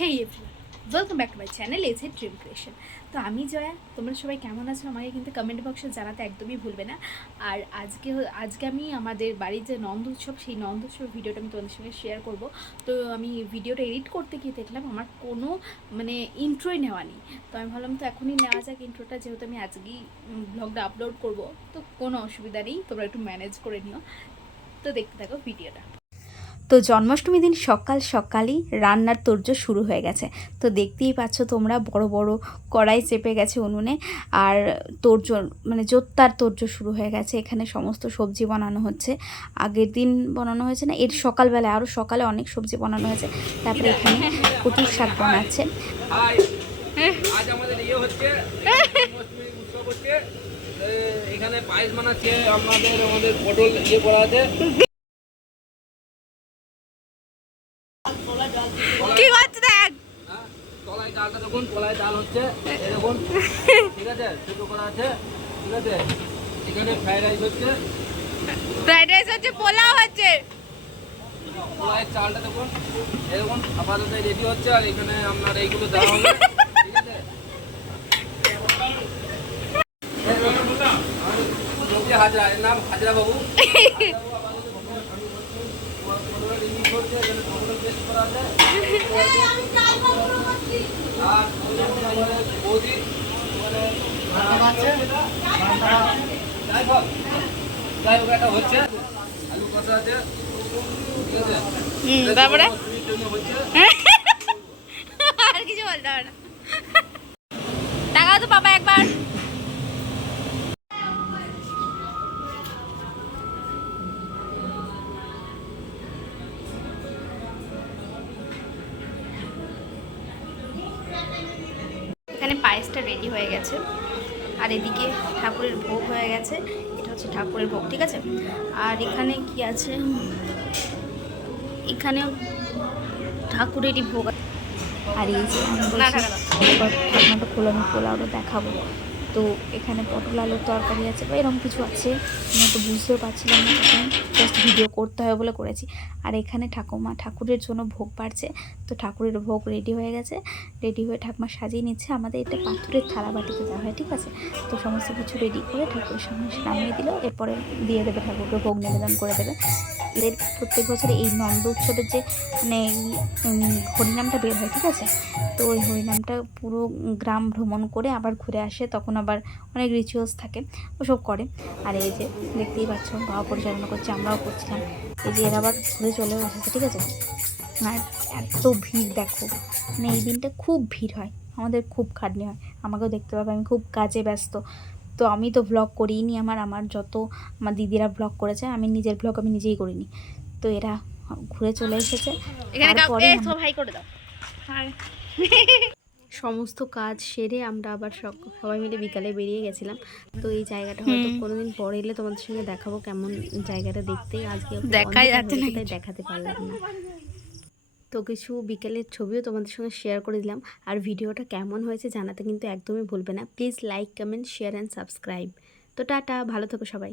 Hey everyone, welcome back to my channel as a dream creation. তো আমি জয়া, তোমরা সবাই কেমন আছো আমাকে কিন্তু কমেন্ট বক্সে জানাতে একদমই ভুলবে না। আর আজকে আমি আমাদের বাড়ির যে নন্দ উৎসব, সেই নন্দ উৎসবের ভিডিওটা আমি তোমাদের সঙ্গে শেয়ার করব। তো আমি ভিডিওটা এডিট করতে গিয়ে দেখলাম আমার কোনো ইন্ট্রোই নেওয়া নেই। তো আমি ভাবলাম তো এখনই নেওয়া যাক ইন্ট্রোটা, যেহেতু আমি আজকেই ব্লগটা আপলোড করব। তো কোনো অসুবিধা নেই, তোমরা একটু ম্যানেজ করে নিও। তো দেখতে থাকো ভিডিওটা। তো জন্মাষ্টমী দিন সকাল সকালই রান্নার তোড়জোড় শুরু হয়ে গেছে। তো দেখতেই পাচ্ছ তোমরা, বড় বড় কড়াই চেপে গেছে উনুনে, আর তোড়জোড় জোরদার তোড়জোড় শুরু হয়ে গেছে। এখানে সমস্ত সবজি বানানো হচ্ছে, আগের দিন বানানো হয়েছে না, এর সকালবেলায় আরও সকালে অনেক সবজি বানানো হয়েছে। তারপরে এখানে কচুর শাক বানাচ্ছে। আজ আমাদের হচ্ছে জন্মাষ্টমী উৎসব হচ্ছে, এখানে পায়েস বানাচ্ছে, আমাদের পটল করা আছে। কি করছে দেখ, তলায় ডালটা দেখুন, তলায় ডাল হচ্ছে এরকম, ঠিক আছে, ছোটো করা আছে, ঠিক আছে। এখানে ফ্রাইড রাইস হচ্ছে, পোলাও হচ্ছে। কলাইয়ের চালটা দেখুন এরকম আপাতত রেডি হচ্ছে, আর এখানে আপনার এইগুলো দেওয়া হবে, ঠিক আছে। হাজরা, এর নাম হাজরা বাবু। আর বৌদি যাই হোক, একটা হচ্ছে আলু কষা আছে, ঠিক আছে। তারপরে হচ্ছে আর কিছু বলতে হবে না। টাকাও তো পাবা একবার। এখানে পায়েসটা রেডি হয়ে গেছে, আর এদিকে ঠাকুরের ভোগ হয়ে গেছে। এটা হচ্ছে ঠাকুরের ভোগ, ঠিক আছে। আর এখানে কি আছে, এখানেও ঠাকুরেরই ভোগ। আর এই যে ঠাকুমাটা খোলা আমি পোলাওটা দেখাবো। তো এখানে পটল আলুর তরকারি আছে বা এরকম কিছু আছে, আমি তো বুঝতেও পারছিলাম না, তখন জাস্ট ভিডিও করতে হবে বলে করেছি। আর এখানে ঠাকুমা ঠাকুরের জন্য ভোগ পাড়ছে। তো ঠাকুরের ভোগ রেডি হয়ে গেছে, রেডি হয়ে ঠাকুমা সাজিয়ে নিচ্ছে। আমাদের এটা পাথরের থালা বাটিতে দেওয়া হয়, ঠিক আছে। তো সমস্ত কিছু রেডি করে ঠাকুরের সামনে নামিয়ে দিল, এরপরে দিয়ে দেবে, ঠাকুরকে ভোগ নিবেদন করে দেবে। এর প্রত্যেক বছর এই নন্দ উৎসবের যে হরিনামটা বের হয়, ঠিক আছে। তো ওই হরিনামটা পুরো গ্রাম ভ্রমণ করে আবার ঘুরে আসে, তখন আবার অনেক রিচুয়ালস থাকে, ওসব করে। আর এই যে দেখতেই পাচ্ছ, বাবা পরিচালনা করছে, আমরাও করছিলাম। এই যে এরা আবার ঘুরে চলে এসেছে, ঠিক আছে। আর এত ভিড় দেখো, এই দিনটা খুব ভিড় হয়, আমাদের খুব খাটনি হয়। আমাকেও দেখতে পাবে, আমি খুব কাজে ব্যস্ত। তো আমি তো ভ্লগ করিনি, আমার যত আমার দিদিরা ভ্লগ করেছে, আমি নিজের ভ্লগ আমি নিজেই করিনি। তো এরা ঘুরে চলে এসেছে। তারপরে সমস্ত কাজ সেরে আমরা আবার সবাই মিলে বিকালে বেরিয়ে গেছিলাম। তো এই জায়গাটা হয়তো কোনোদিন পরে এলে তোমাদের সঙ্গে দেখাবো কেমন জায়গাটা দেখতে। আজকে দেখাই যাচ্ছে না, তাই দেখাতে পারলাম না। তো কিছু বিকেলের ছবিও তোমাদের সঙ্গে শেয়ার করে দিলাম। আর ভিডিওটা কেমন হয়েছে জানাতে কিন্তু একদমই ভুলবে না। Please like, comment, share and subscribe. তো টাটা, ভালো থেকো সবাই।